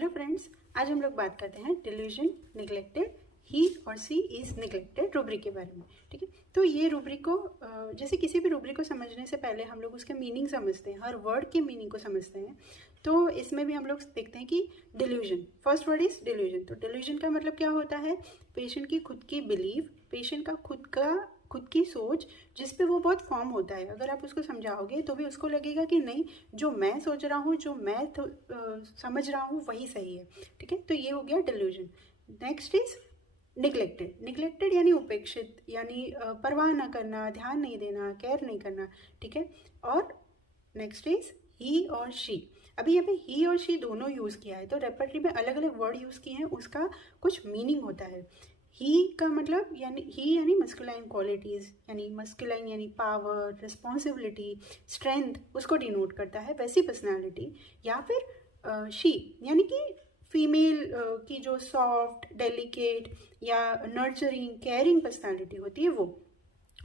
Hello friends, आज हम लोग बात करते हैं डिल्यूजन, निग्लेक्टेड, ही और सी इज निग्लेक्टेड रूब्रिक के बारे में। ठीक है, तो ये रूब्रिक को जैसे किसी भी रूब्रिक को समझने से पहले हम लोग उसके मीनिंग समझते हैं, हर वर्ड के मीनिंग को समझते हैं। तो इसमें भी हम लोग देखते हैं कि delusion, first word is delusion. तो डिल्यूजन का मतलब क्या होता है? पेशेंट की खुद की बिलीव, पेशेंट का खुद की सोच जिस पे वो बहुत फॉर्म होता है। अगर आप उसको समझाओगे तो भी उसको लगेगा कि नहीं, जो मैं सोच रहा हूँ, जो मैं समझ रहा हूँ वही सही है। ठीक है, तो ये हो गया delusion. Next is neglected. Neglected यानी उपेक्षित, यानी परवाह ना करना, ध्यान नहीं देना, केयर नहीं करना। ठीक है, और नेक्स्ट इज ही और शी। अभी यहाँ पे ही और शी दोनों यूज़ किया है, तो रेपर्टरी में अलग अलग वर्ड यूज़ किए हैं, उसका कुछ मीनिंग होता है। ही का मतलब यानी मस्कुलाइन क्वालिटीज़, यानी मस्कुलाइन यानी पावर, रिस्पॉन्सिबिलिटी, स्ट्रेंथ, उसको डिनोट करता है, वैसी पर्सनालिटी। या फिर शी यानी कि फीमेल की जो सॉफ्ट, डेलिकेट या नर्चरिंग, केयरिंग पर्सनालिटी होती है वो।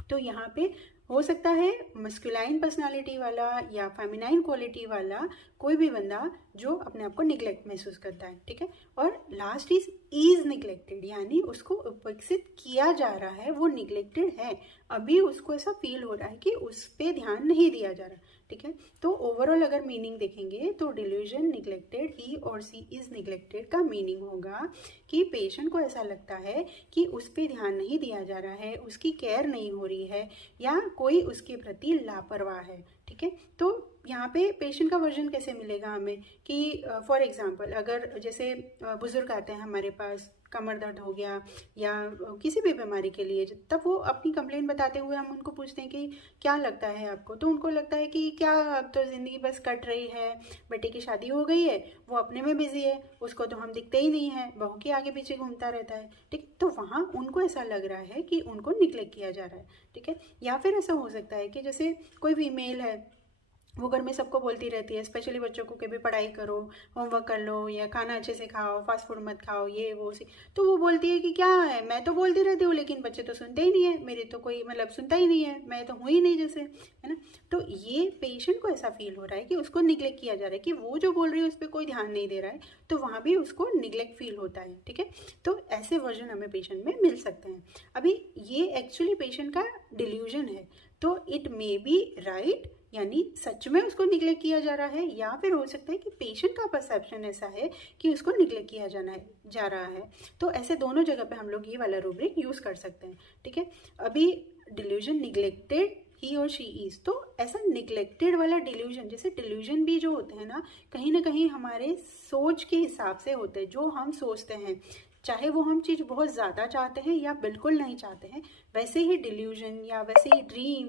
तो यहाँ पे हो सकता है मस्कुलाइन पर्सनालिटी वाला या फेमिनाइन क्वालिटी वाला कोई भी बंदा जो अपने आप को निग्लेक्ट महसूस करता है। ठीक है, और लास्ट इज निग्लेक्टेड, यानी उसको उपेक्षित किया जा रहा है, वो निग्लेक्टेड है, अभी उसको ऐसा फील हो रहा है कि उस पर ध्यान नहीं दिया जा रहा। ठीक है, तो ओवरऑल अगर मीनिंग देखेंगे तो डिल्यूजन, निग्लेक्टेड, ही और सी इज निग्लेक्टेड का मीनिंग होगा कि पेशेंट को ऐसा लगता है कि उस पर ध्यान नहीं दिया जा रहा है, उसकी केयर नहीं हो रही है, या कोई उसके प्रति लापरवाह है। ठीक है, तो यहाँ पे पेशेंट का वर्जन कैसे मिलेगा हमें कि फॉर एग्जांपल अगर जैसे बुजुर्ग आते हैं हमारे पास, कमर दर्द हो गया या किसी भी बीमारी के लिए, तब वो अपनी कंप्लेंट बताते हुए हम उनको पूछते हैं कि क्या लगता है आपको, तो उनको लगता है कि क्या, अब तो ज़िंदगी बस कट रही है, बेटे की शादी हो गई है, वो अपने में बिजी है, उसको तो हम दिखते ही नहीं है, बहू के आगे पीछे घूमता रहता है। ठीक, तो वहाँ उनको ऐसा लग रहा है कि उनको निग्लेक्ट किया जा रहा है। ठीक है, या फिर ऐसा हो सकता है कि जैसे कोई फीमेल है, वो घर में सबको बोलती रहती है, स्पेशली बच्चों को, कि भी पढ़ाई करो, होमवर्क कर लो, या खाना अच्छे से खाओ, फास्ट फूड मत खाओ, ये वो सी। तो वो बोलती है कि क्या है, मैं तो बोलती रहती हूँ लेकिन बच्चे तो सुनते ही नहीं है, मेरी तो कोई मतलब सुनता ही नहीं है, मैं तो हूँ ही नहीं जैसे, है ना। तो ये पेशेंट को ऐसा फील हो रहा है कि उसको निग्लेक्ट किया जा रहा है, कि वो जो बोल रही है उस पर कोई ध्यान नहीं दे रहा है, तो वहाँ भी उसको निग्लेक्ट फील होता है। ठीक है, तो ऐसे वर्जन हमें पेशेंट में मिल सकते हैं। अभी ये एक्चुअली पेशेंट का डिल्यूजन है, तो इट मे बी राइट, यानी सच में उसको निग्लेक्ट किया जा रहा है, या फिर हो सकता है कि पेशेंट का परसेप्शन ऐसा है कि उसको निग्लेक्ट किया जा रहा है। तो ऐसे दोनों जगह पे हम लोग ये वाला रूब्रिक यूज़ कर सकते हैं। ठीक है, अभी डिल्यूजन, निग्लेक्टेड, ही और शी इज, तो ऐसा निग्लेक्टेड वाला डिल्यूजन, जैसे डिल्यूजन भी जो होते हैं ना कहीं हमारे सोच के हिसाब से होते हैं, जो हम सोचते हैं, चाहे वो हम चीज़ बहुत ज़्यादा चाहते हैं या बिल्कुल नहीं चाहते हैं, वैसे ही डिल्यूजन या वैसे ही ड्रीम,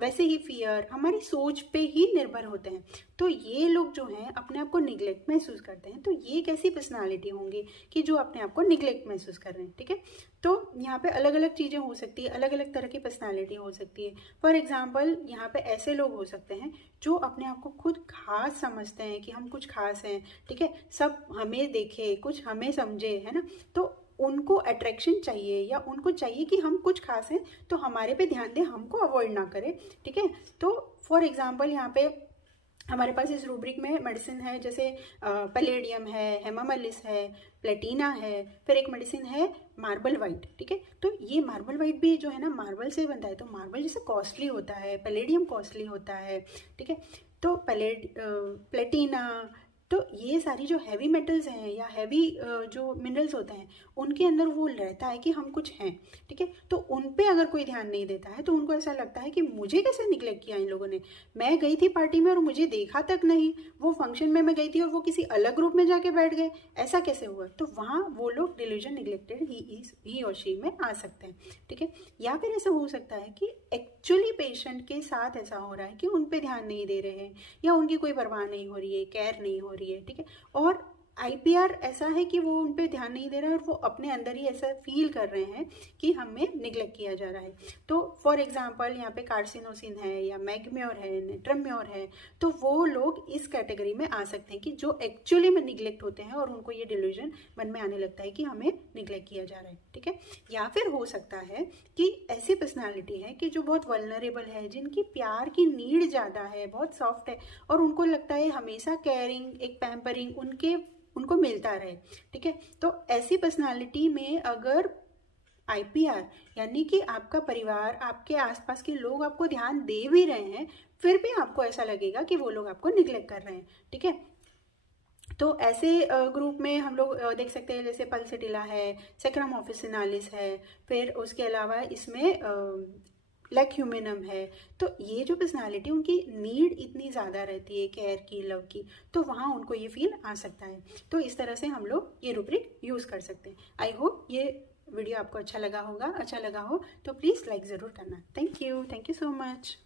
वैसे ही फियर हमारी सोच पे ही निर्भर होते हैं। तो ये लोग जो हैं अपने आप को निग्लेक्ट महसूस करते हैं, तो ये कैसी पर्सनालिटी होंगी कि जो अपने आप को निग्लेक्ट महसूस कर रहे हैं। ठीक है, तो यहाँ पे अलग अलग चीज़ें हो सकती है, अलग अलग तरह की पर्सनालिटी हो सकती है। फॉर एग्जाम्पल यहाँ पे ऐसे लोग हो सकते हैं जो अपने आप को खुद खास समझते हैं कि हम कुछ खास हैं। ठीक है, सब हमें देखे, कुछ हमें समझे, है ना, तो उनको अट्रैक्शन चाहिए, या उनको चाहिए कि हम कुछ खास हैं तो हमारे पे ध्यान दें, हमको अवॉइड ना करें। ठीक है, तो फॉर एग्जाम्पल यहाँ पे हमारे पास इस रूब्रिक में मेडिसिन है, जैसे पैलेडियम है, हेमामालिस है, प्लेटिना है, फिर एक मेडिसिन है मार्बल वाइट। ठीक है, तो ये मार्बल वाइट भी जो है ना मार्बल से बनता है, तो मार्बल जैसे कॉस्टली होता है, पैलेडियम कॉस्टली होता है। ठीक है, तो प्लेटिना, तो ये सारी जो हैवी मेटल्स हैं या हैवी जो मिनरल्स होते हैं, उनके अंदर वो रहता है कि हम कुछ हैं। ठीक है, तो उन पे अगर कोई ध्यान नहीं देता है तो उनको ऐसा लगता है कि मुझे कैसे निग्लेक्ट किया इन लोगों ने, मैं गई थी पार्टी में और मुझे देखा तक नहीं, वो फंक्शन में मैं गई थी और वो किसी अलग ग्रुप में जाके बैठ गए, ऐसा कैसे हुआ। तो वहाँ वो लोग डिल्यूजन, निग्लेक्टेड, ही और शी में आ सकते हैं। ठीक है, या फिर ऐसा हो सकता है कि एक्चुअली पेशेंट के साथ ऐसा हो रहा है कि उन पे ध्यान नहीं दे रहे हैं, या उनकी कोई परवाह नहीं हो रही है, केयर नहीं हो रही है। ठीक है, और आईपीआर ऐसा है कि वो उन पे ध्यान नहीं दे रहा है और वो अपने अंदर ही ऐसा फील कर रहे हैं कि हमें निग्लेक्ट किया जा रहा है। तो फॉर एग्जांपल यहाँ पे कार्सिनोसिन है, या मैग्म्योर है, नेट्रम्योर है, तो वो लोग इस कैटेगरी में आ सकते हैं कि जो एक्चुअली में निग्लेक्ट होते हैं और उनको ये डिल्यूजन मन में आने लगता है कि हमें निग्लेक्ट किया जा रहा है। ठीक है, या फिर हो सकता है कि ऐसी पर्सनालिटी है कि जो बहुत वल्नरेबल है, जिनकी प्यार की नीड ज़्यादा है, बहुत सॉफ्ट है, और उनको लगता है हमेशा केयरिंग, एक पैम्परिंग उनके उनको मिलता रहे, ठीक है। तो ऐसी पर्सनालिटी में अगर IPR यानी कि आपका परिवार, आपके आसपास के लोग आपको ध्यान दे भी रहे हैं, फिर भी आपको ऐसा लगेगा कि वो लोग आपको निग्लेक्ट कर रहे हैं, ठीक है। तो ऐसे ग्रुप में हम लोग देख सकते हैं, जैसे पल्सिटिला है, सैक्रम ऑफिसिनालिस है, फिर उसके अलावा इसमें लेक्यूमिनम है। तो ये जो पर्सनालिटी, उनकी नीड इतनी ज़्यादा रहती है केयर की, लव की, तो वहाँ उनको ये फील आ सकता है। तो इस तरह से हम लोग ये रूब्रिक यूज़ कर सकते हैं। आई होप ये वीडियो आपको अच्छा लगा होगा। अच्छा लगा हो तो प्लीज़ लाइक ज़रूर करना। Thank you so much.